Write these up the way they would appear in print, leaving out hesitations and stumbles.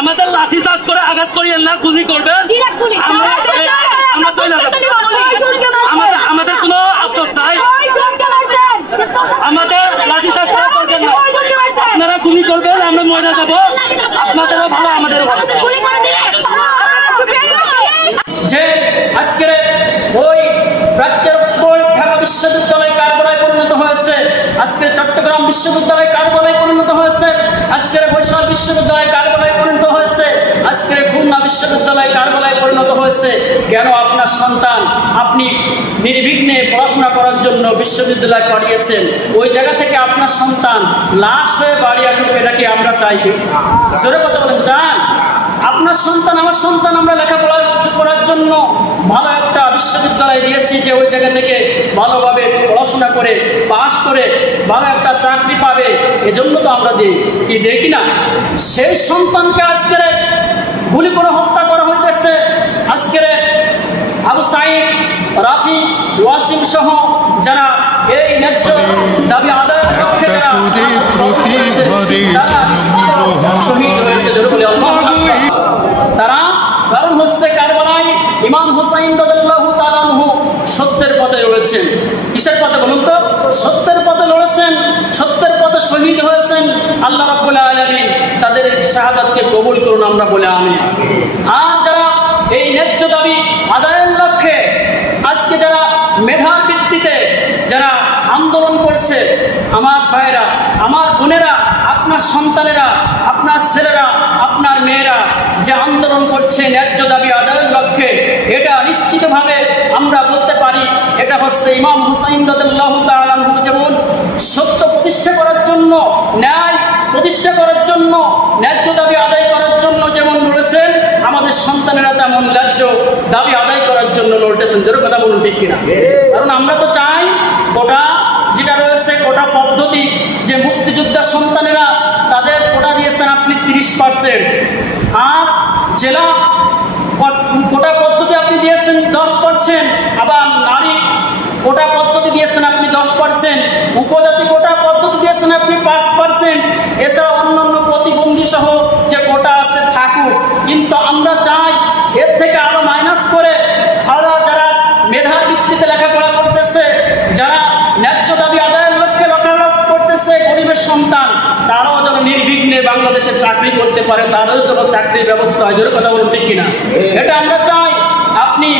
আমাদের লাঠি চার্জ করে আঘাত করিয়েন না, গুলি করবেন। আমাদের কোনো আফসোস নাই, আমাদের লাঠি চার্জ করবেন না। আপনারা গুলি করবেন, আমরা ময়না যাবো, আপনাদেরও ভালো আমাদেরও ভালো। যে আজকের ওই রাজ্যের অক্সফোর্ড ঢাকা বিশ্ববিদ্যালয় কারবালায় পরিণত হয়েছে, আজকে চট্টগ্রাম বিশ্ববিদ্যালয় কারবালায় পরিণত হয়েছে, আজকের বরিশাল বিশ্ববিদ্যালয় কারবালায় পরিণত হয়েছে, আজকের খুলনা বিশ্ববিদ্যালয় কারবালায় পরিণত হয়েছে। কেন? আপনার সন্তান আপনি নির্বিঘ্নে পড়াশোনা করার জন্য বিশ্ববিদ্যালয় পাঠিয়েছেন, ওই জায়গা থেকে আপনার সন্তান লাশ হয়ে বাড়ি আসুক, এটা কি আমরা চাই? কি জোরে কথা বলেন, চান? আপনার সন্তান আমার সন্তান আমরা লেখাপড়া করার জন্য ভালো একটা বিশ্ববিদ্যালয় দিয়েছি, যে ওই জায়গা থেকে ভালোভাবে পড়াশোনা করে পাশ করে ভালো একটা চাকরি পাবে, এজন্য তো আমরা দিই। কি দেখি না? সেই সন্তানকে আজকের গুলি করে হত্যা করা হইতেছে। আজকের আবু সাইদ, রাফি, ওয়াসিম সহ যারা এই ন্যায্য দাবি আদায়ের পক্ষে শহীদ হয়েছে, তারা কারণ হচ্ছে কারবালায় ইমাম হুসাইন রাদিয়াল্লাহু তাআলা আনহু সত্যের পথে লড়েছেন। কিসের পথে বলুন তো? সত্যের পথে লড়েছেন, সত্যের পথে শহীদ হয়েছেন। আল্লাহ রাব্বুল আলামিন তাদের শাহাদাতকে কবুল করুন, আমরা বলে আমিন। আর যারা এই ন্যায্য দাবি আদায়ের লক্ষ্যে আজকে যারা মেধার ভিত্তিতে যারা আন্দোলন করছে, আমার ভাইরা, আমার বোনেরা, আপনার সন্তানেরা, আপনার ছেলেরা, আপনার মেয়েরা যে আন্দোলন করছে ন্যায্য দাবি আদায়ের লক্ষ্যে, এটা নিশ্চিতভাবে আমরা বলতে পারি এটা হচ্ছে ইমাম হুসাইন রাদিয়াল্লাহু তাআলা আনহু যেমন সত্য প্রতিষ্ঠা করার জন্য, ন্যায় প্রতিষ্ঠা করার জন্য, ন্যায্য দাবি আদায় করার জন্য যেমন লড়েছেন, আমাদের সন্তানেরা তেমন ন্যায্য দাবি আদায় করার জন্য লড়তেছেন। জোরে কথা বলুন, ঠিক কিনা? কারণ আমরা তো চাই কোটা যেটা রয়েছে, কোটা পদ্ধতি, যে মুক্তিযোদ্ধা সন্তানেরা তাদের কোটা দিয়েছেন আপনি 30%, আর জেলা কোটা পদ্ধতি আপনি দিয়েছেন 10%, আবার নারী কোটা পদ্ধতি দিয়েছেন আপনি 10%, উপজাতি কোটা পদ্ধতি দিয়েছেন আপনি 5%, এছাড়া অন্যান্য প্রতিবন্ধী সহ যে কোটা আছে থাকুক। কিন্তু আমরা চাই এর থেকে আরো মাইনাস করে আমরা যারা মেধার ভিত্তিতে লেখাপড়া করতেছে, যারা ন্যায্য দাবি আদায়ের লক্ষ্যে লেখাপড়া করতেছে, গরিবের সন্তান, তারাও যেন নির্বিঘ্নে বাংলাদেশে চাকরি করতে পারে, তারাও যেন চাকরির ব্যবস্থা হয়। জোরে কথা বলুন, ঠিক কিনা? এটা আমরা চাই। আপনি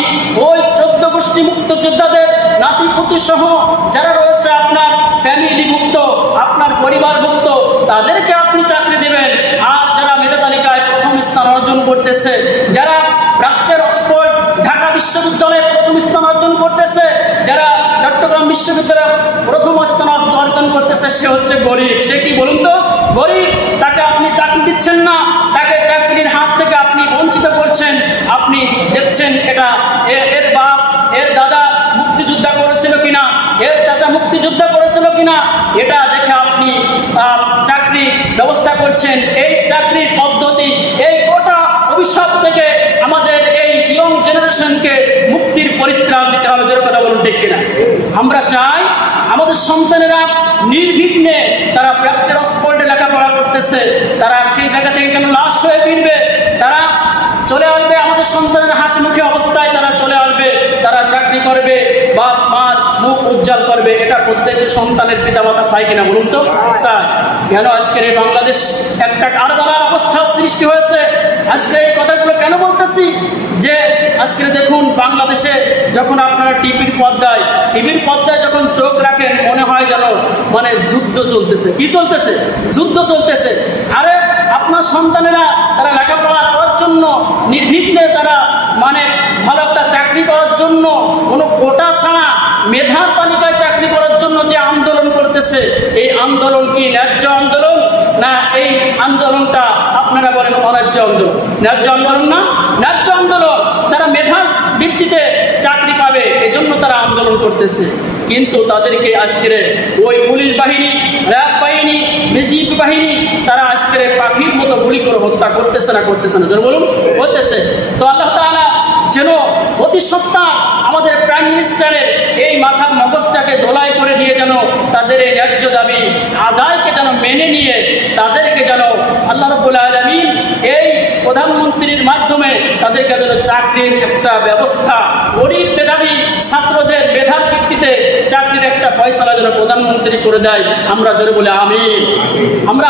ওই 14 গোষ্ঠী মুক্তিযোদ্ধাদের নাতিপুতি সহ যারা রয়েছে আপনার ফ্যামিলিভুক্ত, আপনার পরিবারভুক্ত, তাদেরকে আপনি চাকরি দেবেন। আর যারা মেধা তালিকায় প্রথম স্থান অর্জন করতেছে, যারা রাজ্যের অক্সফোর্ড ঢাকা বিশ্ববিদ্যালয়ে প্রথম স্থান অর্জন করতেছে, যারা চট্টগ্রাম বিশ্ববিদ্যালয়ে প্রথম স্থান অর্জন করতেছে, সে হচ্ছে গরিব। সে কি বলুন তো? গরিব। তাকে আপনি চাকরি দিচ্ছেন না, তাকে চাকরির হাত থেকে আপনি বঞ্চিত করছেন। আপনি দেখছেন এটা এর বাপ, এর দাদা মুক্তিযোদ্ধা করেছিল কিনা, এর চাচা মুক্তিযোদ্ধা করেছিল কিনা, এটা দেখে আপনি চাকরি ব্যবস্থা করছেন। এই চাকরির পদ্ধতি, এই গোটা অভিশাপ থেকে আমাদের এই ইয়ং জেনারেশনকে মুক্তির পরিত্রাণ দিতে হবে। জোরে কথা বলুন, ঠিক কিনা? আমরা চাই আমাদের সন্তানেরা নির্বিঘ্নে তারা প্রাচ্যের অক্সফোর্ডে লেখাপড়া করতেছে, তারা সেই জায়গা থেকে কেন লাশ হয়ে ফিরবে? তারা চলে আসবে আমাদের সন্তানের হাসি মুখে অবস্থায়, তারা চলে আসবে, তারা চাকরি করবে, বাপ মার মুখ উজ্জ্বল করবে। এটা প্রত্যেকের সন্তানের পিতামাতা চায় কিনা বলুন তো? চায়। কেন আজকের এই বাংলাদেশ একটা কারবালার অবস্থা সৃষ্টি হয়েছে? আজকে এই কথাগুলো কেন বলতেছি? যে আজকে দেখুন বাংলাদেশে যখন আপনারা টিভির পর্দায় যখন চোখ রাখেন, মনে হয় যেন মানে যুদ্ধ চলতেছে। কি চলতেছে? যুদ্ধ চলতেছে। আরে আপনার সন্তানেরা তারা লেখাপড়া করার জন্য নির্বিঘ্নে তারা মানে ভালো একটা চাকরি করার জন্য কোনো কোটা ছাড়া মেধার তালিকায় চাকরি করার জন্য যে আন্দোলন করতেছে, এই আন্দোলন কি ন্যায্য আন্দোলন? না এই আন্দোলনটা আপনারা বলেন অন্যায্য আন্দোলন? ন্যায্য আন্দোলন না, ন্যায্য আন্দোলন। তারা মেধার ভিত্তিতে চাকরি পাবে, এজন্য তারা আন্দোলন করতেছে। কিন্তু তাদেরকে আজকের ওই পুলিশ বাহিনী, র্যাব বাহিনী, বিজিবি বাহিনী তারা আজকের পাখির মতো গুলি করে হত্যা করতেছে না? করতেছে না? জোরে বলুন, করতেছে। তো আল্লাহ তাআলা যেন অতি সত্বর আমাদের প্রাইম মিনিস্টারের এই মাথার মগজটাকে ধোলাই করে দিয়ে যেন তাদের এই ন্যায্য দাবি আদায়কে যেন মেনে নিয়ে তাদেরকে যেন আল্লাহ রাব্বুল আলামিন প্রধানমন্ত্রীর মাধ্যমে তাদেরকে যেন চাকরির একটা ব্যবস্থা, গরিব মেধাবী ছাত্রদের মেধার ভিত্তিতে চাকরির একটা ফয়সালা যেন প্রধানমন্ত্রী করে দেয়। আমরা জোরে বলে আমিন। আমরা